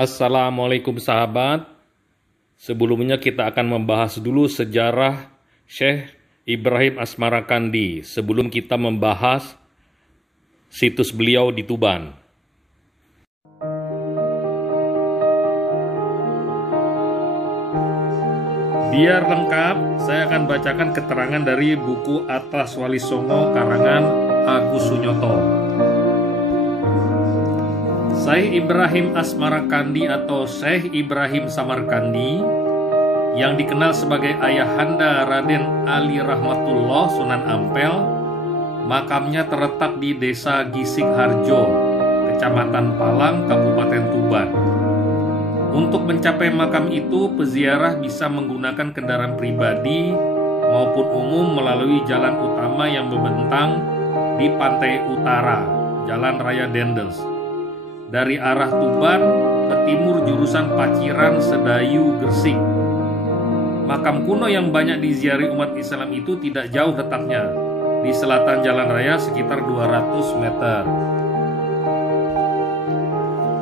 Assalamualaikum sahabat. Sebelumnya kita akan membahas dulu sejarah Syekh Ibrahim Asmarakandi sebelum kita membahas situs beliau di Tuban. Biar lengkap, saya akan bacakan keterangan dari buku Atlas Wali Songo karangan Agus Sunyoto. Syekh Ibrahim Asmarakandi atau Syekh Ibrahim Samarkandi yang dikenal sebagai ayahanda Raden Ali Rahmatullah Sunan Ampel, makamnya terletak di Desa Gisik Harjo, Kecamatan Palang, Kabupaten Tuban. Untuk mencapai makam itu, peziarah bisa menggunakan kendaraan pribadi maupun umum melalui jalan utama yang membentang di pantai utara, Jalan Raya Dendels. Dari arah Tuban ke timur jurusan Paciran, Sedayu, Gresik. Makam kuno yang banyak diziarahi umat Islam itu tidak jauh letaknya, di selatan jalan raya sekitar 200 meter.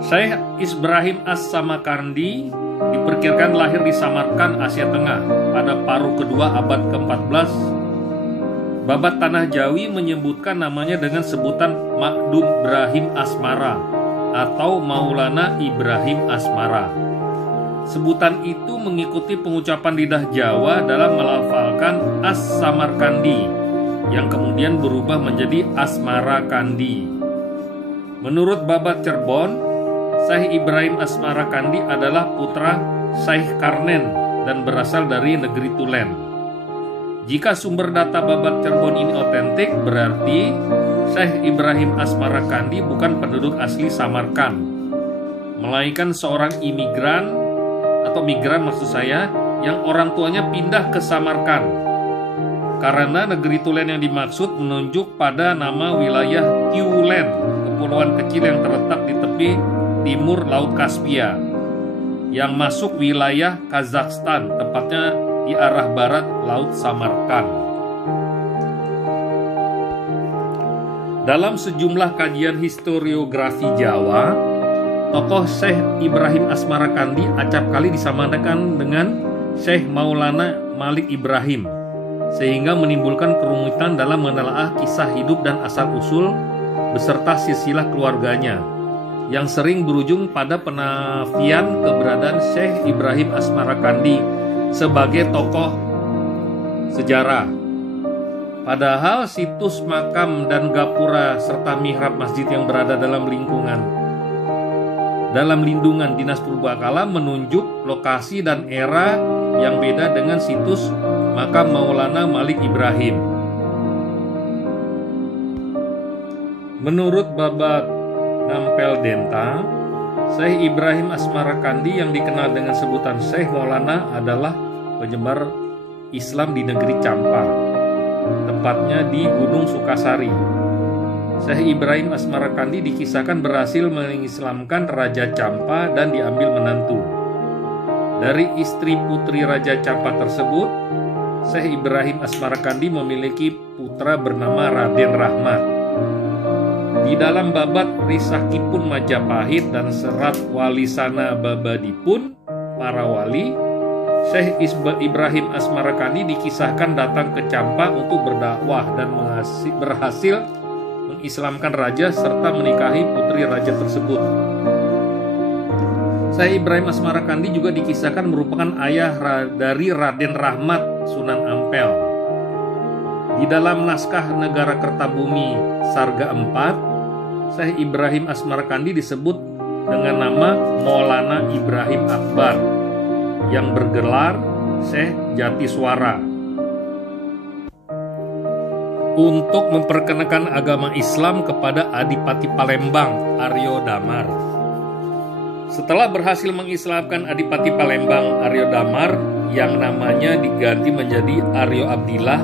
Syekh Ibrahim As-Samarkandi diperkirakan lahir di Samarkand, Asia Tengah pada paruh kedua abad ke-14. Babat Tanah Jawi menyebutkan namanya dengan sebutan Makdum Ibrahim Asmara atau Maulana Ibrahim Asmara. Sebutan itu mengikuti pengucapan lidah Jawa dalam melafalkan As-Samarkandi yang kemudian berubah menjadi Asmarakandi. Menurut Babat Cirebon, Syekh Ibrahim Asmarakandi adalah putra Syekh Karnen dan berasal dari negeri Tulen. Jika sumber data Babat Cirebon ini otentik, berarti Syekh Ibrahim Asmarakandi bukan penduduk asli Samarkand, melainkan seorang imigran atau migran maksud saya, yang orang tuanya pindah ke Samarkand. Karena negeri Tulen yang dimaksud menunjuk pada nama wilayah Tiulen, kepulauan kecil yang terletak di tepi timur Laut Kaspia, yang masuk wilayah Kazakhstan, tepatnya di arah barat Laut Samarkand. Dalam sejumlah kajian historiografi Jawa, tokoh Syekh Ibrahim Asmarakandi acap kali disamakan dengan Syekh Maulana Malik Ibrahim, sehingga menimbulkan kerumitan dalam menelaah kisah hidup dan asal-usul beserta silsilah keluarganya, yang sering berujung pada penafian keberadaan Syekh Ibrahim Asmarakandi sebagai tokoh sejarah. Padahal situs makam dan gapura serta mihrab masjid yang berada dalam lindungan Dinas Purbakala menunjuk lokasi dan era yang beda dengan situs makam Maulana Malik Ibrahim. Menurut Babat Nampel Denta, Syekh Ibrahim Asmarakandi yang dikenal dengan sebutan Syekh Maulana adalah penyebar Islam di negeri Campa, tepatnya di Gunung Sukasari. Syekh Ibrahim Asmarakandi dikisahkan berhasil mengislamkan Raja Campa dan diambil menantu. Dari istri putri Raja Campa tersebut, Syekh Ibrahim Asmarakandi memiliki putra bernama Raden Rahmat. Di dalam babat Risakipun Majapahit dan serat Walisana Babadipun para wali, Syekh Ibrahim Asmarakandi dikisahkan datang ke Campa untuk berdakwah dan berhasil mengislamkan raja serta menikahi putri raja tersebut. Syekh Ibrahim Asmarakandi juga dikisahkan merupakan ayah dari Raden Rahmat Sunan Ampel. Di dalam naskah Negara Kertabumi Sarga IV, Syekh Ibrahim Asmarakandi disebut dengan nama Maulana Ibrahim Akbar yang bergelar Syekh Jatiswara untuk memperkenalkan agama Islam kepada Adipati Palembang Aryo Damar. Setelah berhasil mengislamkan Adipati Palembang Aryo Damar yang namanya diganti menjadi Aryo Abdillah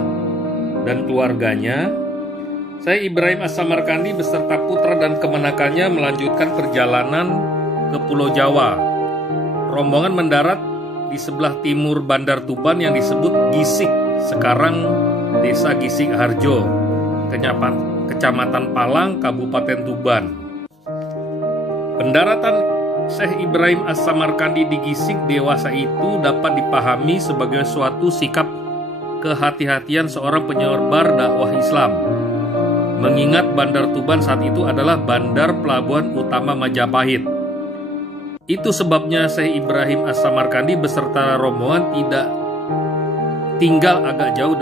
dan keluarganya, Syekh Ibrahim As-Samarkandi beserta putra dan kemenakannya melanjutkan perjalanan ke Pulau Jawa. Rombongan mendarat di sebelah timur Bandar Tuban yang disebut Gisik, sekarang Desa Gisik Harjo, Kecamatan Palang, Kabupaten Tuban. Pendaratan Syekh Ibrahim As-Samarkandi di Gisik dewasa itu dapat dipahami sebagai suatu sikap kehati-hatian seorang penyebar dakwah Islam. Mengingat Bandar Tuban saat itu adalah bandar pelabuhan utama Majapahit. Itu sebabnya Syekh Ibrahim As-Samarkandi beserta rombongan tidak tinggal agak jauh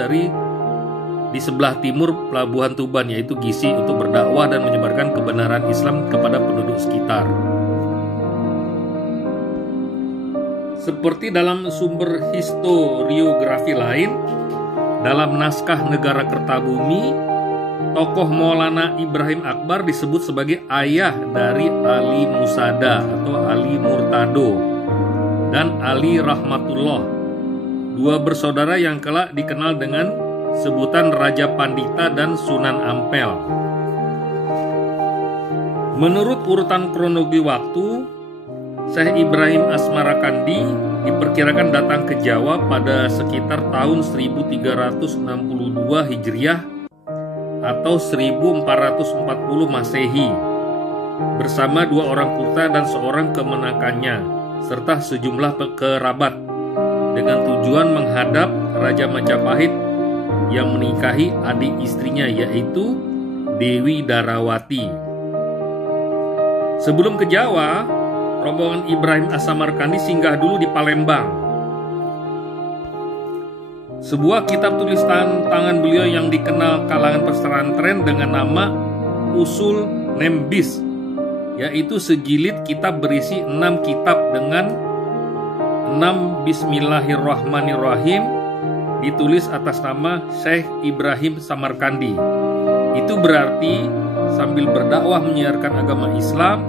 di sebelah timur pelabuhan Tuban, yaitu Gisik, untuk berdakwah dan menyebarkan kebenaran Islam kepada penduduk sekitar. Seperti dalam sumber historiografi lain, dalam naskah Negara Kertabumi, tokoh Maulana Ibrahim Akbar disebut sebagai ayah dari Ali Musada atau Ali Murtado dan Ali Rahmatullah, dua bersaudara yang kelak dikenal dengan sebutan Raja Pandita dan Sunan Ampel. Menurut urutan kronologi waktu, Syekh Ibrahim As-Samarkandi diperkirakan datang ke Jawa pada sekitar tahun 1362 Hijriah atau 1440 Masehi bersama dua orang putra dan seorang kemenakannya serta sejumlah kerabat dengan tujuan menghadap Raja Majapahit yang menikahi adik istrinya, yaitu Dewi Darawati. Sebelum ke Jawa, rombongan Ibrahim As-Samarkandi singgah dulu di Palembang. Sebuah kitab tulis tangan beliau yang dikenal kalangan pesantren dengan nama Usul Nembis, yaitu sejilid kitab berisi 6 kitab dengan 6 Bismillahirrahmanirrahim, ditulis atas nama Syekh Ibrahim Samarkandi. Itu berarti sambil berdakwah menyiarkan agama Islam,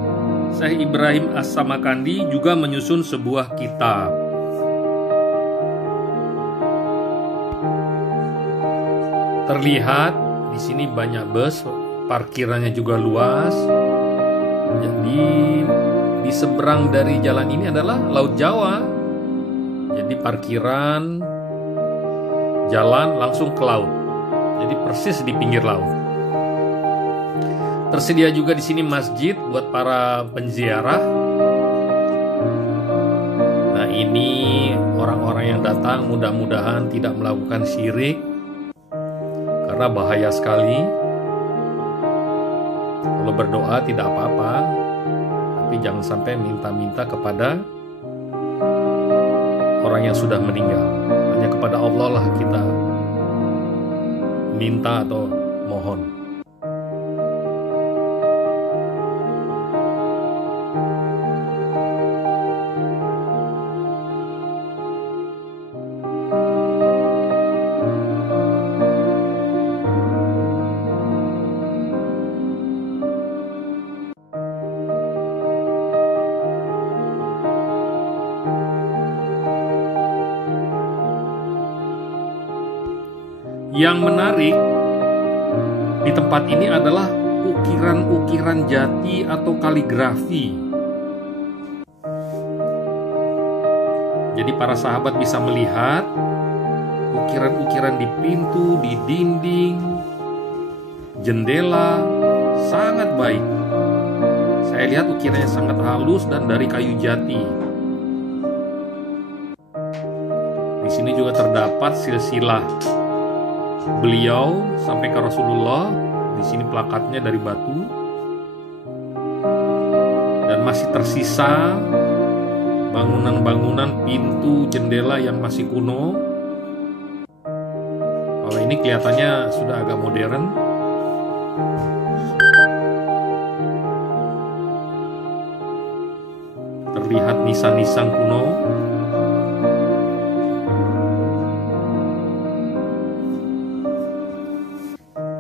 Syekh Ibrahim As-Samarkandi juga menyusun sebuah kitab. Terlihat di sini banyak bus, parkirannya juga luas. Jadi di seberang dari jalan ini adalah Laut Jawa. Jadi parkiran, jalan langsung ke laut. Jadi persis di pinggir laut. Tersedia juga di sini masjid buat para penziarah. Nah, ini orang-orang yang datang mudah-mudahan tidak melakukan syirik, karena bahaya sekali. Kalau berdoa tidak apa-apa, tapi jangan sampai minta-minta kepada orang yang sudah meninggal. Hanya kepada Allah lah kita minta atau mohon. Yang menarik di tempat ini adalah ukiran-ukiran jati atau kaligrafi. Jadi para sahabat bisa melihat ukiran-ukiran di pintu, di dinding, jendela, sangat baik. Saya lihat ukirannya sangat halus dan dari kayu jati. Di sini juga terdapat silsilah beliau sampai ke Rasulullah. Di sini plakatnya dari batu dan masih tersisa bangunan-bangunan pintu jendela yang masih kuno. Kalau ini kelihatannya sudah agak modern. Terlihat nisan-nisan kuno.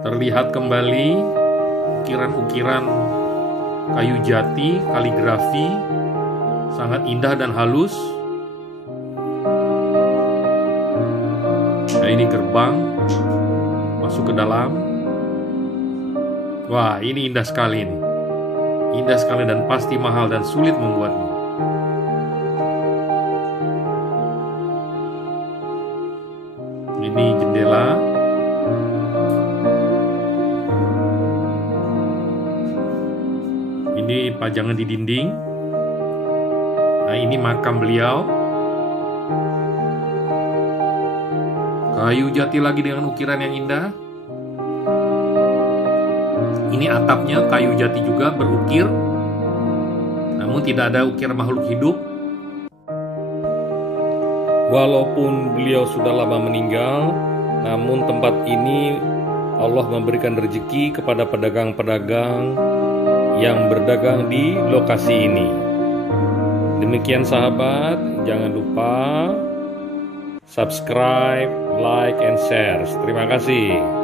Terlihat kembali ukiran-ukiran kayu jati, kaligrafi, sangat indah dan halus. Nah, ini gerbang masuk ke dalam. Wah, ini indah sekali ini. Indah sekali dan pasti mahal dan sulit membuatnya. Ini jendela. Ini pajangan di dinding. Nah, ini makam beliau. Kayu jati lagi dengan ukiran yang indah. Ini atapnya kayu jati juga berukir, namun tidak ada ukir makhluk hidup. Walaupun beliau sudah lama meninggal, namun tempat ini Allah memberikan rezeki kepada pedagang-pedagang yang berdagang di lokasi ini. Demikian sahabat, jangan lupa subscribe, like, and share. Terima kasih.